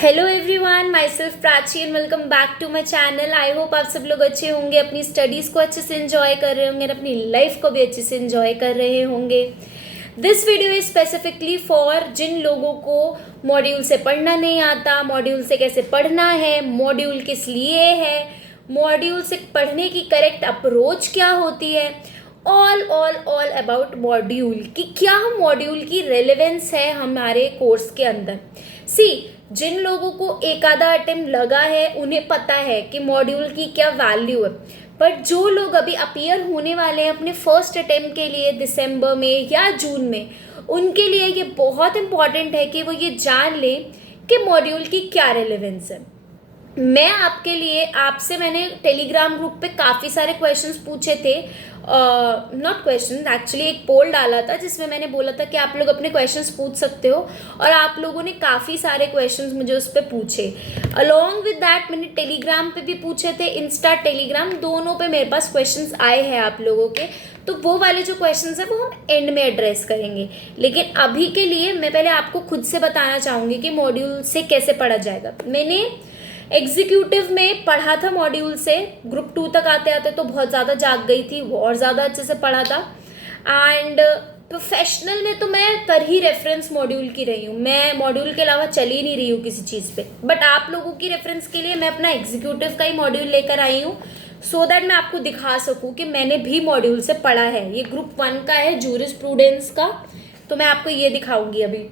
Hello everyone, myself Prachi and welcome back to my channel. I hope आप सब लोग अच्छे होंगे, अपनी स्टडीज़ को अच्छे से एंजॉय कर रहे होंगे और अपनी लाइफ को भी अच्छे से एंजॉय कर रहे होंगे। This video is specifically for जिन लोगों को मॉड्यूल से पढ़ना नहीं आता, मॉड्यूल से कैसे पढ़ना है, मॉड्यूल किस लिए है, मॉड्यूल से पढ़ने की करेक्ट अप्रोच क्या होती है, ऑल अबाउट मॉड्यूल कि क्या मॉड्यूल की रेलेवेंस है हमारे कोर्स के अंदर। जिन लोगों को एक आधा अटेम्प्ट लगा है उन्हें पता है कि मॉड्यूल की क्या वैल्यू है, बट जो लोग अभी अपीयर होने वाले हैं अपने फर्स्ट अटेम्प्ट के लिए दिसंबर में या जून में, उनके लिए ये बहुत इम्पॉर्टेंट है कि वो ये जान लें कि मॉड्यूल की क्या रेलेवेंस है। मैं आपके लिए मैंने टेलीग्राम ग्रुप पे काफ़ी सारे क्वेश्चंस पूछे थे, नॉट क्वेश्चन एक्चुअली एक पोल डाला था जिसमें मैंने बोला था कि आप लोग अपने क्वेश्चंस पूछ सकते हो, और आप लोगों ने काफ़ी सारे क्वेश्चंस मुझे उस पर पूछे। अलॉन्ग विद दैट मैंने टेलीग्राम पे भी पूछे थे, इंस्टा टेलीग्राम दोनों पे मेरे पास क्वेश्चंस आए हैं आप लोगों के, तो वो वाले जो क्वेश्चंस हैं वो हम एंड में एड्रेस करेंगे। लेकिन अभी के लिए मैं पहले आपको खुद से बताना चाहूँगी कि मॉड्यूल से कैसे पढ़ा जाएगा। मैंने एग्जीक्यूटिव में पढ़ा था मॉड्यूल से, ग्रुप 2 तक आते आते तो बहुत ज़्यादा जाग गई थी, वो और ज़्यादा अच्छे से पढ़ा था। एंड प्रोफेशनल में तो मैं कर ही रेफरेंस मॉड्यूल की रही हूँ, मैं मॉड्यूल के अलावा चल ही नहीं रही हूँ किसी चीज़ पे। बट आप लोगों की रेफरेंस के लिए मैं अपना एग्जीक्यूटिव का ही मॉड्यूल लेकर आई हूँ, सो दैट मैं आपको दिखा सकूँ कि मैंने भी मॉड्यूल से पढ़ा है। ये ग्रुप 1 का है, जूरिस्प्रूडेंस का, तो मैं आपको ये दिखाऊंगी अभी।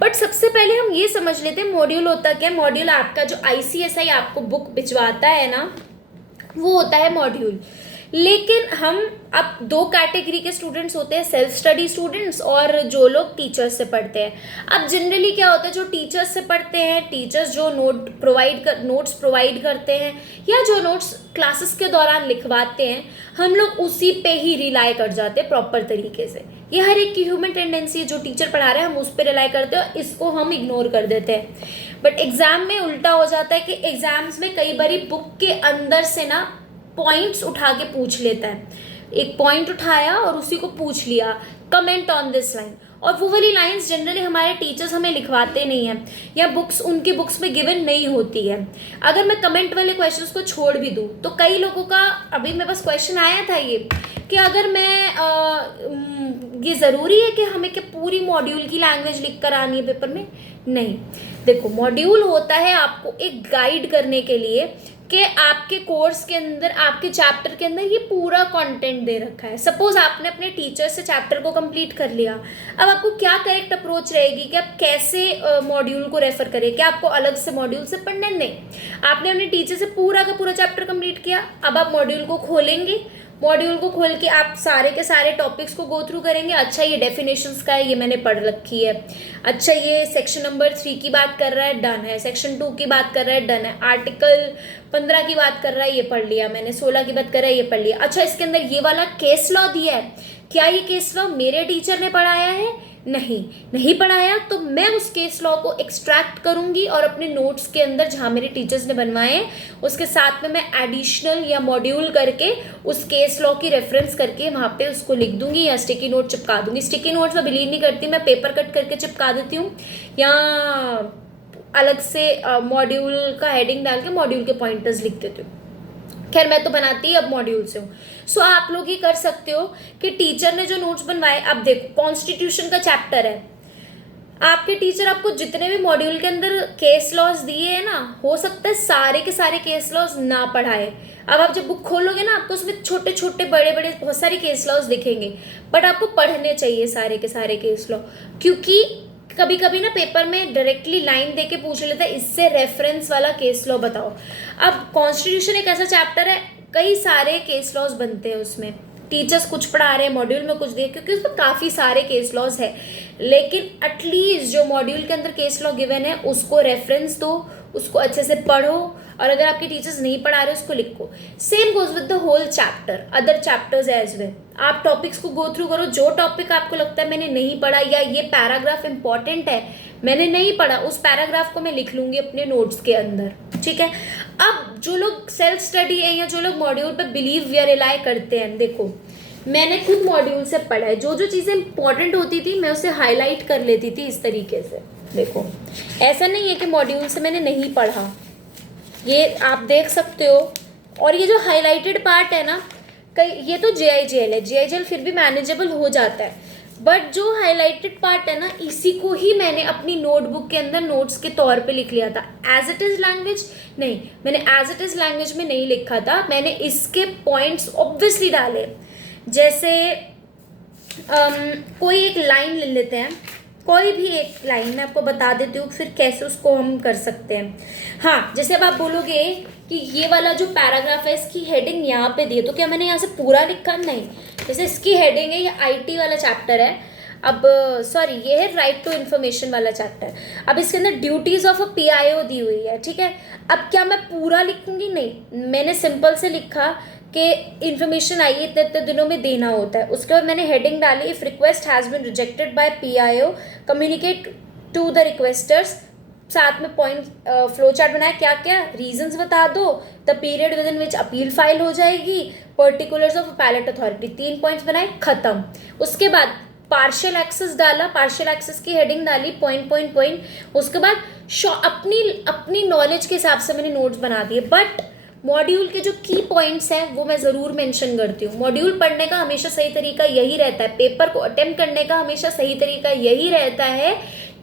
बट सबसे पहले हम ये समझ लेते हैं मॉड्यूल होता क्या है। मॉड्यूल आपका जो ICSI आपको बुक भिजवाता है ना, वो होता है मॉड्यूल। लेकिन हम अब 2 कैटेगरी के स्टूडेंट्स होते हैं, सेल्फ स्टडी स्टूडेंट्स और जो लोग टीचर्स से पढ़ते हैं। अब जनरली क्या होता है, जो टीचर्स से पढ़ते हैं, टीचर्स जो नोट्स प्रोवाइड करते हैं या जो नोट्स क्लासेस के दौरान लिखवाते हैं, हम लोग उसी पे ही रिलाई कर जाते हैं प्रॉपर तरीके से। ये हर एक की ह्यूमन टेंडेंसी है, जो टीचर पढ़ा रहे हैं हम उस पर रिलाई करते हैं और इसको हम इग्नोर कर देते हैं। बट एग्जाम में उल्टा हो जाता है कि एग्जाम्स में कई बारी बुक के अंदर से ना पॉइंट्स उठा के पूछ लेता है, एक पॉइंट उठाया और उसी को पूछ लिया, कमेंट ऑन दिस लाइन, और वो वाली लाइंस जनरली हमारे टीचर्स हमें लिखवाते नहीं हैं या उनकी बुक्स में गिवन नहीं होती है। अगर मैं कमेंट वाले क्वेश्चंस को छोड़ भी दूँ तो कई लोगों का अभी मेरे पास क्वेश्चन आया था ये कि अगर मैं ये ज़रूरी है कि हमें क्या पूरी मॉड्यूल की लैंग्वेज लिख कर आनी है पेपर में? नहीं, देखो मॉड्यूल होता है आपको एक गाइड करने के लिए कि आपके कोर्स के अंदर, आपके चैप्टर के अंदर ये पूरा कंटेंट दे रखा है। सपोज आपने अपने टीचर से चैप्टर को कंप्लीट कर लिया, अब आपको क्या करेक्ट अप्रोच रहेगी कि आप कैसे मॉड्यूल को रेफर करें, क्या आपको अलग से मॉड्यूल से पढ़ना? नहीं, आपने अपने टीचर से पूरा का पूरा चैप्टर कंप्लीट किया, अब आप मॉड्यूल को खोलेंगे, मॉड्यूल को खोल के आप सारे के सारे टॉपिक्स को गो थ्रू करेंगे। अच्छा, ये डेफिनेशंस का है, ये मैंने पढ़ रखी है। अच्छा, ये सेक्शन नंबर 3 की बात कर रहा है, डन है। सेक्शन 2 की बात कर रहा है, डन है। आर्टिकल 15 की बात कर रहा है, ये पढ़ लिया मैंने। 16 की बात कर रहा है, ये पढ़ लिया। अच्छा, इसके अंदर ये वाला केस लॉ दिया है, क्या ये केस लॉ मेरे टीचर ने पढ़ाया है? नहीं पढ़ाया, तो मैं उस केस लॉ को एक्सट्रैक्ट करूंगी और अपने नोट्स के अंदर जहाँ मेरे टीचर्स ने बनवाए हैं उसके साथ में मैं एडिशनल या मॉड्यूल करके उस केस लॉ की रेफरेंस करके वहाँ पे उसको लिख दूंगी या स्टिकी नोट चिपका दूंगी। स्टिकी नोट्स मैं बिलीव नहीं करती, मैं पेपर कट करके चिपका देती हूँ या अलग से मॉड्यूल का हेडिंग डाल के मॉड्यूल के पॉइंटर्स लिख देती हूँ। खैर, मैं तो बनाती ही अब मॉड्यूल से हूँ। सो आप लोग ही कर सकते हो कि टीचर ने जो नोट्स बनवाए, अब देखो कॉन्स्टिट्यूशन का चैप्टर है, आपके टीचर आपको जितने भी मॉड्यूल के अंदर केस लॉज दिए हैं ना, हो सकता है सारे के सारे केस लॉज ना पढ़ाए। अब आप जब बुक खोलोगे ना, आपको उसमें छोटे छोटे बड़े बड़े बहुत सारे केस लॉज दिखेंगे, बट आपको पढ़ने चाहिए सारे के सारे केस लॉ, क्योंकि कभी कभी ना पेपर में डायरेक्टली लाइन देके पूछ लेता है इससे रेफरेंस वाला केस लॉ बताओ। अब कॉन्स्टिट्यूशन एक ऐसा चैप्टर है, कई सारे केस लॉज बनते हैं उसमें, टीचर्स कुछ पढ़ा रहे हैं, मॉड्यूल में कुछ दिए, क्योंकि उसमें काफ़ी सारे केस लॉज है। लेकिन एटलीस्ट जो मॉड्यूल के अंदर केस लॉ गिवन है उसको रेफरेंस दो, उसको अच्छे से पढ़ो, और अगर आपके टीचर्स नहीं पढ़ा रहे उसको लिखो। Same goes with the whole chapter, other chapters as well. आप टॉपिक्स को गो थ्रू करो, जो टॉपिक आपको लगता है मैंने नहीं पढ़ा या ये पैराग्राफ इंपॉर्टेंट है मैंने नहीं पढ़ा, उस पैराग्राफ को मैं लिख लूंगी अपने नोट्स के अंदर, ठीक है। अब जो लोग सेल्फ स्टडी है या जो लोग मॉड्यूल पे बिलीव या रिलाई करते हैं, देखो मैंने खुद मॉड्यूल से पढ़ा है, जो जो चीज़ें इंपॉर्टेंट होती थी मैं उसे हाईलाइट कर लेती थी इस तरीके से। देखो ऐसा नहीं है कि मॉड्यूल से मैंने नहीं पढ़ा, ये आप देख सकते हो। और ये जो हाईलाइटेड पार्ट है ना, कई ये तो JIGL है, JIGL फिर भी मैनेजेबल हो जाता है, बट जो हाईलाइटेड पार्ट है ना, इसी को ही मैंने अपनी नोटबुक के अंदर नोट्स के तौर पे लिख लिया था। एज इट इज़ लैंग्वेज नहीं, मैंने एज इट इज़ लैंग्वेज में नहीं लिखा था, मैंने इसके पॉइंट्स ऑब्वियसली डाले। जैसे कोई एक लाइन ले लेते हैं, कोई भी एक लाइन मैं आपको बता देती हूँ फिर कैसे उसको हम कर सकते हैं। हाँ, जैसे अब आप बोलोगे कि ये वाला जो पैराग्राफ है इसकी हेडिंग यहाँ पे दी है, तो क्या मैंने यहाँ से पूरा लिखा? नहीं। जैसे इसकी हेडिंग है, ये IT वाला चैप्टर है, अब सॉरी ये है राइट टू इन्फॉर्मेशन वाला चैप्टर। अब इसके अंदर ड्यूटीज ऑफ अ PIO दी हुई है, ठीक है। अब क्या मैं पूरा लिखूंगी? नहीं, मैंने सिंपल से लिखा कि इन्फॉर्मेशन आई इतने इतने दिनों में देना होता है। उसके बाद मैंने हेडिंग डाली, if request has been rejected by PIO communicate to the requesters. साथ में पॉइंट फ्लो चार्ट बनाया, क्या क्या रीजंस बता दो, the period with in which appeal file हो जाएगी, particulars of appellate authority, 3 points बनाए, खत्म। उसके बाद पार्शियल एक्सेस डाला, पार्शियल एक्सेस की हेडिंग डाली, पॉइंट। उसके बाद अपनी नॉलेज के हिसाब से मैंने नोट्स बना दिए, बट मॉड्यूल के जो की पॉइंट्स हैं वो मैं ज़रूर मेंशन करती हूँ। मॉड्यूल पढ़ने का हमेशा सही तरीका यही रहता है, पेपर को अटेम्प्ट करने का हमेशा सही तरीका यही रहता है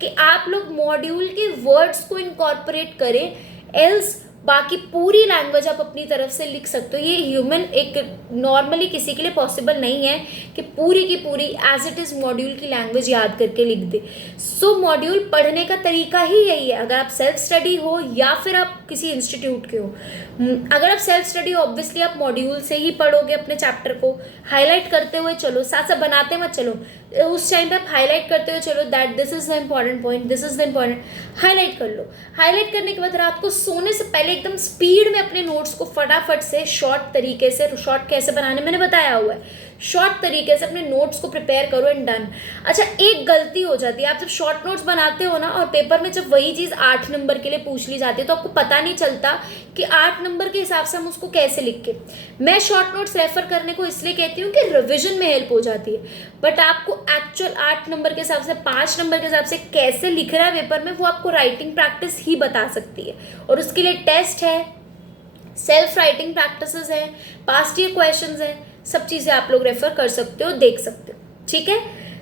कि आप लोग मॉड्यूल के वर्ड्स को इनकॉर्पोरेट करें, एल्स बाकी पूरी लैंग्वेज आप अपनी तरफ से लिख सकते हो। ये ह्यूमन एक नॉर्मली किसी के लिए पॉसिबल नहीं है कि पूरी की पूरी एज इट इज़ मॉड्यूल की लैंग्वेज याद करके लिख दे। सो मॉड्यूल पढ़ने का तरीका ही यही है, अगर आप सेल्फ स्टडी हो या फिर आप किसी इंस्टीट्यूट के हो। अगर आप सेल्फ स्टडी हो ऑब्वियसली आप मॉड्यूल से ही पढ़ोगे, अपने चैप्टर को हाईलाइट करते हुए चलो, साथ साथ बनाते मत चलो। उस टाइम पे आप हाईलाइट करते हुए चलो, that this is the important point, this is the important, highlight कर लो। हाईलाइट करने के बाद रात को सोने से पहले एकदम स्पीड में अपने नोट्स को फटाफट से शॉर्ट तरीके से, शॉर्ट कैसे बनाने मैंने बताया हुआ है, शॉर्ट तरीके से अपने नोट्स को प्रिपेयर करो एंड डन। अच्छा, एक गलती हो जाती है, आप जब शॉर्ट नोट्स बनाते हो ना और पेपर में जब वही चीज़ 8 नंबर के लिए पूछ ली जाती है तो आपको पता नहीं चलता कि 8 नंबर के हिसाब से हम उसको कैसे लिख के। मैं शॉर्ट नोट्स रेफर करने को इसलिए कहती हूँ कि रिविजन में हेल्प हो जाती है, बट आपको एक्चुअल 8 नंबर के हिसाब से, 5 नंबर के हिसाब से कैसे लिख रहा है पेपर में, वो आपको राइटिंग प्रैक्टिस ही बता सकती है। और उसके लिए टेस्ट है, सेल्फ राइटिंग प्रैक्टिसेस है, पास्ट ईयर क्वेश्चंस है, सब चीज़ें आप लोग रेफर कर सकते हो, देख सकते हो, ठीक है।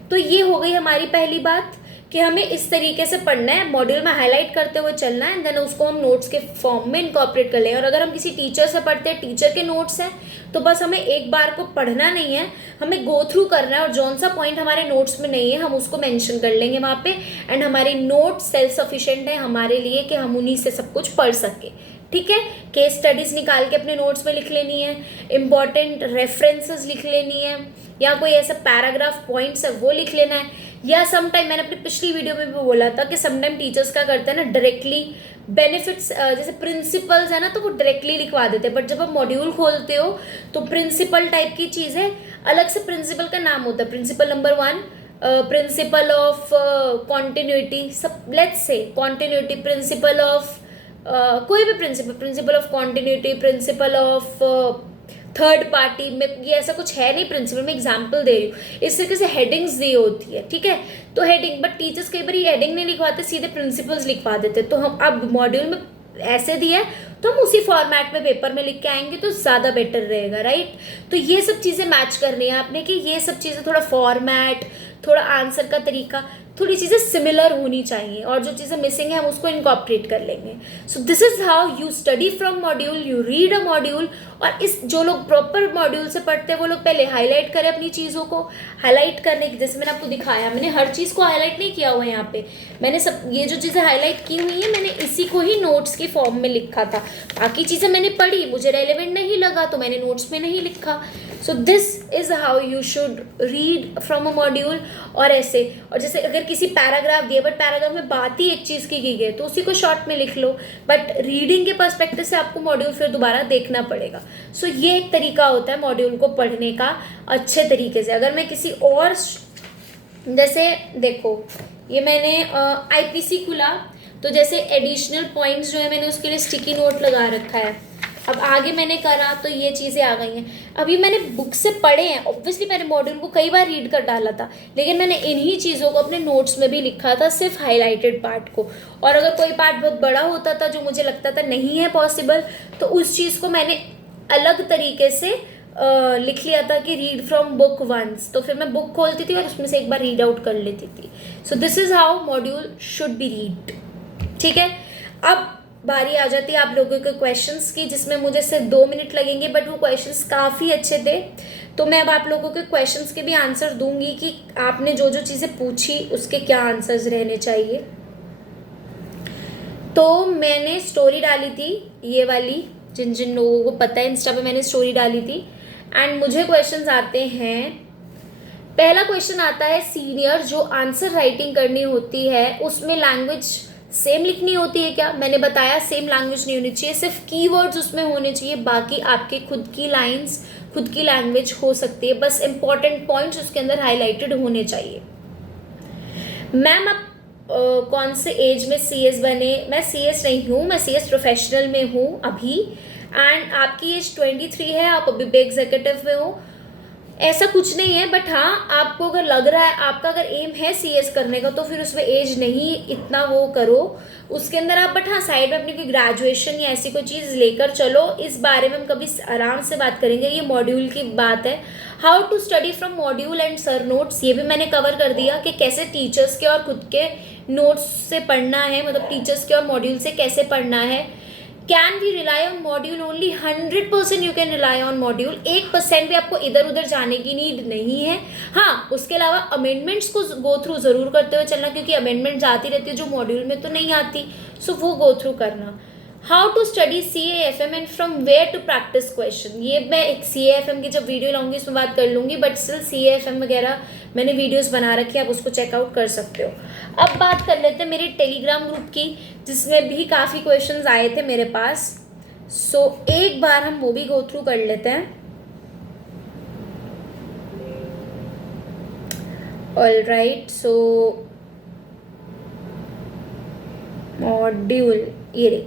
तो ये हो गई हमारी पहली बात कि हमें इस तरीके से पढ़ना है, मॉड्यूल में हाईलाइट करते हुए चलना है, एंड देन उसको हम नोट्स के फॉर्म में इनकॉर्पोरेट कर लें। और अगर हम किसी टीचर से पढ़ते हैं, टीचर के नोट्स हैं, तो बस हमें एक बार को पढ़ना नहीं है, हमें गो थ्रू करना है, और जौन सा पॉइंट हमारे नोट्स में नहीं है हम उसको मेंशन कर लेंगे वहाँ पे, एंड हमारे नोट्स सेल्फ सफिशिएंट है हमारे लिए कि हम उन्हीं से सब कुछ पढ़ सके, ठीक है। केस स्टडीज़ निकाल के अपने नोट्स में लिख लेनी है, इंपॉर्टेंट रेफरेंसेस लिख लेनी है, या कोई ऐसा पैराग्राफ पॉइंट्स है वो लिख लेना है। या समटाइम मैंने अपनी पिछली वीडियो में भी बोला था कि समटाइम टीचर्स क्या करते हैं ना, डायरेक्टली बेनिफिट्स जैसे प्रिंसिपल्स है ना, तो वो डायरेक्टली लिखवा देते हैं, बट जब आप मॉड्यूल खोलते हो तो प्रिंसिपल टाइप की चीज़ है, अलग से प्रिंसिपल का नाम होता है, principal number 1, principal of continuity, सब लेट्स से कॉन्टिन्यूटी, प्रिंसिपल ऑफ कोई भी principal of continuity, principal of third party में, ये ऐसा कुछ है नहीं प्रिंसिपल, मैं एग्जांपल दे रही हूँ। इस तरीके से हेडिंग्स दी होती है, ठीक है। तो हेडिंग, बट टीचर्स कई बार हेडिंग नहीं लिखवाते, सीधे प्रिंसिपल्स लिखवा देते। तो हम अब मॉड्यूल में ऐसे दिया है तो हम उसी फॉर्मेट में पेपर में लिख के आएंगे तो ज़्यादा बेटर रहेगा, राइट। तो ये सब चीज़ें मैच करनी है आपने कि ये सब चीज़ें थोड़ा फॉर्मेट, थोड़ा आंसर का तरीका, थोड़ी चीज़ें सिमिलर होनी चाहिए, और जो चीज़ें मिसिंग है हम उसको इनकॉर्पोरेट कर लेंगे। So this is how you study from module, you read a module. और इस जो लोग प्रॉपर मॉड्यूल से पढ़ते हैं वो लोग पहले हाईलाइट करें अपनी चीज़ों को, हाईलाइट करने की, जैसे मैंने आपको दिखाया, मैंने हर चीज़ को हाईलाइट नहीं किया हुआ है यहाँ पे, मैंने सब ये जो चीज़ें हाईलाइट की हुई है मैंने इसी को ही नोट्स की फॉर्म में लिखा था। बाकी चीज़ें मैंने पढ़ी, मुझे रेलिवेंट नहीं लगा तो मैंने नोट्स में नहीं लिखा। So this is how you should read from a module. और ऐसे, और जैसे अगर किसी पैराग्राफ दिए बट पैराग्राफ में बात ही एक चीज़ की गई है तो उसी को शॉर्ट में लिख लो, बट रीडिंग के पर्सपेक्टिव से आपको मॉड्यूल फिर दोबारा देखना पड़ेगा। सो ये एक तरीका होता है मॉड्यूल को पढ़ने का अच्छे तरीके से। अगर मैं किसी और, जैसे देखो ये मैंने IPC खुला, तो जैसे एडिशनल पॉइंट्स जो है मैंने उसके लिए स्टिकी नोट लगा रखा है, अब आगे मैंने करा तो ये चीज़ें आ गई हैं। अभी मैंने बुक से पढ़े हैं, ऑब्वियसली मैंने मॉड्यूल को कई बार रीड कर डाला था, लेकिन मैंने इन्हीं चीज़ों को अपने नोट्स में भी लिखा था, सिर्फ हाईलाइटेड पार्ट को। और अगर कोई पार्ट बहुत बड़ा होता था जो मुझे लगता था नहीं है पॉसिबल, तो उस चीज़ को मैंने अलग तरीके से लिख लिया था कि रीड फ्रॉम बुक वंस। तो फिर मैं बुक खोलती थी और उसमें से एक बार रीड आउट कर लेती थी। So this is how module should be read. ठीक है, अब बारी आ जाती है आप लोगों के क्वेश्चंस की, जिसमें मुझे सिर्फ 2 मिनट लगेंगे, बट वो क्वेश्चंस काफ़ी अच्छे थे। तो मैं अब आप लोगों के क्वेश्चंस के भी आंसर दूंगी कि आपने जो जो चीज़ें पूछी उसके क्या आंसर्स रहने चाहिए। तो मैंने स्टोरी डाली थी ये वाली, जिन जिन लोगों को पता है, इंस्टा पे मैंने स्टोरी डाली थी। एंड मुझे क्वेश्चंस आते हैं। पहला क्वेश्चन आता है सीनियर, जो आंसर राइटिंग करनी होती है उसमें लैंग्वेज सेम लिखनी होती है क्या? मैंने बताया सेम लैंग्वेज नहीं होनी चाहिए, सिर्फ कीवर्ड्स उसमें होने चाहिए, बाकी आपके खुद की लाइंस, खुद की लैंग्वेज हो सकती है, बस इंपॉर्टेंट पॉइंट्स उसके अंदर हाईलाइटेड होने चाहिए। मैम आप कौन से एज में सीएस बने? मैं सीएस नहीं हूँ, मैं सीएस प्रोफेशनल में हूँ अभी। एंड आपकी एज 23 है, आप अभी भी एग्जीक्यूटिव में हो। ऐसा कुछ नहीं है, बट हाँ, आपको अगर लग रहा है, आपका अगर एम है सीएस करने का, तो फिर उसमें एज नहीं इतना वो करो उसके अंदर आप, बट हाँ साइड में अपनी कोई ग्रेजुएशन या ऐसी कोई चीज़ लेकर चलो। इस बारे में हम कभी आराम से बात करेंगे, ये मॉड्यूल की बात है। How to study from module and sir notes, ये भी मैंने कवर कर दिया कि कैसे टीचर्स के और खुद के नोट्स से पढ़ना है, मतलब टीचर्स के और मॉड्यूल से कैसे पढ़ना है। Can we rely on module only? 100% you can rely on module. 1% भी आपको इधर उधर जाने की नीड नहीं है। हाँ, उसके अलावा अमेंडमेंट्स को गो थ्रू ज़रूर करते हुए चलना, क्योंकि अमेंडमेंट्स आती रहती है जो मॉड्यूल में तो नहीं आती, सो वो गो थ्रू करना। How to study CAFM and from where to practice question, ये मैं एक CAFM की जब वीडियो लाऊंगी उसमें बात कर लूँगी, बट स्टिल CAFM वगैरह मैंने वीडियोस बना रखी है, आप उसको चेकआउट कर सकते हो। अब बात कर लेते हैं मेरे टेलीग्राम ग्रुप की, जिसमें भी काफ़ी क्वेश्चंस आए थे मेरे पास। सो एक बार हम वो भी गो थ्रू कर लेते हैं। ऑल राइट, सो मॉड्यूल ये रही।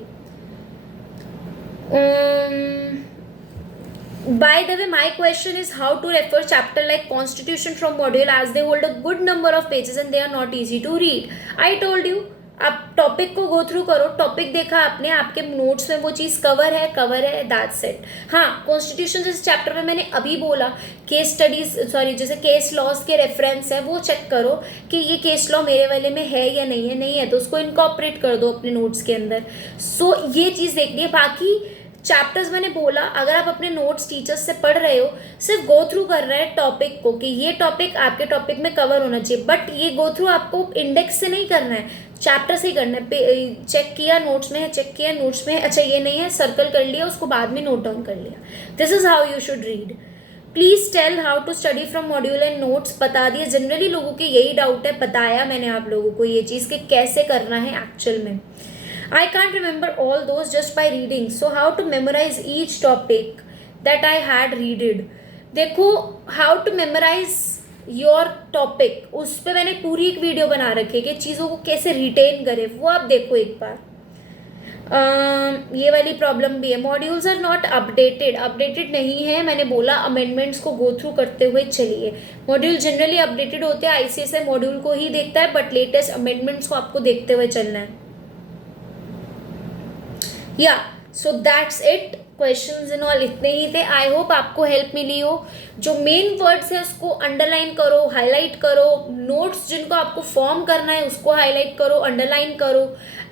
By the way, my question is how to refer chapter like Constitution from module, as they hold a good number of pages and they are not easy to read. I told you, आप topic को go through करो, topic देखा आपने, आपके notes में वो चीज़ cover है, that's it. हाँ, कॉन्स्टिट्यूशन जैसे चैप्टर में मैंने अभी बोला, केस स्टडीज, सॉरी जैसे केस लॉज के रेफरेंस है, वो चेक करो कि ये केस लॉ मेरे वाले में है या नहीं है तो उसको इनकॉर्पोरेट कर दो अपने नोट्स के अंदर। सो ये चीज़ देखनी है। बाकी चैप्टर्स मैंने बोला, अगर आप अपने नोट्स टीचर्स से पढ़ रहे हो, सिर्फ गो थ्रू कर रहे हैं टॉपिक को कि ये टॉपिक आपके टॉपिक में कवर होना चाहिए, बट ये गो थ्रू आपको इंडेक्स से नहीं करना है, चैप्टर से ही करना है। चेक किया नोट्स में है, चेक किया नोट्स में है, अच्छा ये नहीं है, सर्कल कर लिया, उसको बाद में नोट डाउन कर लिया। This is how you should read. Please tell how to study from module and notes, बता दिया। जनरली लोगों के यही डाउट है, बताया मैंने आप लोगों को ये चीज़ कि कैसे करना है एक्चुअल में। I can't remember all those just by reading. So how to memorize each topic that I had readed? देखो, how to memorize your topic, उस पर मैंने पूरी एक वीडियो बना रखी है कि चीज़ों को कैसे रिटेन करें, वो आप देखो एक बार। ये वाली प्रॉब्लम भी है, मॉड्यूल्स आर नॉट अपडेटेड नहीं है। मैंने बोला अमेंडमेंट्स को गो थ्रू करते हुए चलिए। मॉड्यूल जनरली अपडेटेड होते हैं, ICSI मॉड्यूल को ही देखता है, बट लेटेस्ट अमेंडमेंट्स को आपको देखते हुए चलना है। या so that's it, questions in all इतने ही थे। आई होप आपको हेल्प मिली हो। जो मेन वर्ड्स है उसको अंडरलाइन करो, हाईलाइट करो, नोट्स जिनको आपको फॉर्म करना है उसको हाईलाइट करो, अंडरलाइन करो,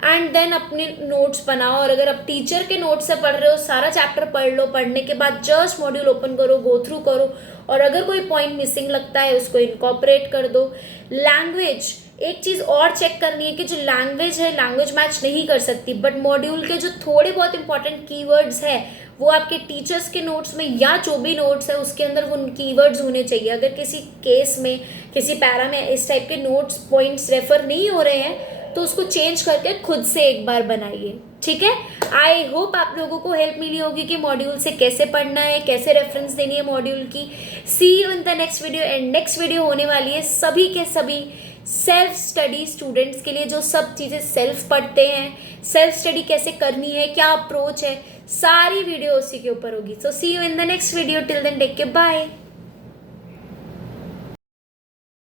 एंड देन अपने नोट्स बनाओ। और अगर आप टीचर के नोट्स से पढ़ रहे हो, सारा चैप्टर पढ़ लो, पढ़ने के बाद जस्ट मॉड्यूल ओपन करो, गो थ्रू करो, और अगर कोई पॉइंट मिसिंग लगता है उसको इनकॉर्पोरेट कर दो। लैंग्वेज, एक चीज़ और चेक करनी है कि जो लैंग्वेज है, लैंग्वेज मैच नहीं कर सकती, बट मॉड्यूल के जो थोड़े बहुत इंपॉर्टेंट कीवर्ड्स है वो आपके टीचर्स के नोट्स में या जो भी नोट्स है उसके अंदर वो कीवर्ड्स होने चाहिए। अगर किसी केस में, किसी पैरा में इस टाइप के नोट्स पॉइंट्स रेफर नहीं हो रहे हैं तो उसको चेंज करके खुद से एक बार बनाइए, ठीक है। आई होप आप लोगों को हेल्प मिली होगी कि मॉड्यूल से कैसे पढ़ना है, कैसे रेफरेंस देनी है मॉड्यूल की। See you in the next video, and next video होने वाली है सभी के सभी सेल्फ स्टडी स्टूडेंट्स के लिए, जो सब चीज़ें सेल्फ पढ़ते हैं। सेल्फ स्टडी कैसे करनी है, क्या अप्रोच है, सारी वीडियो उसी के ऊपर होगी. So see you in the next video. Till then take care. Bye.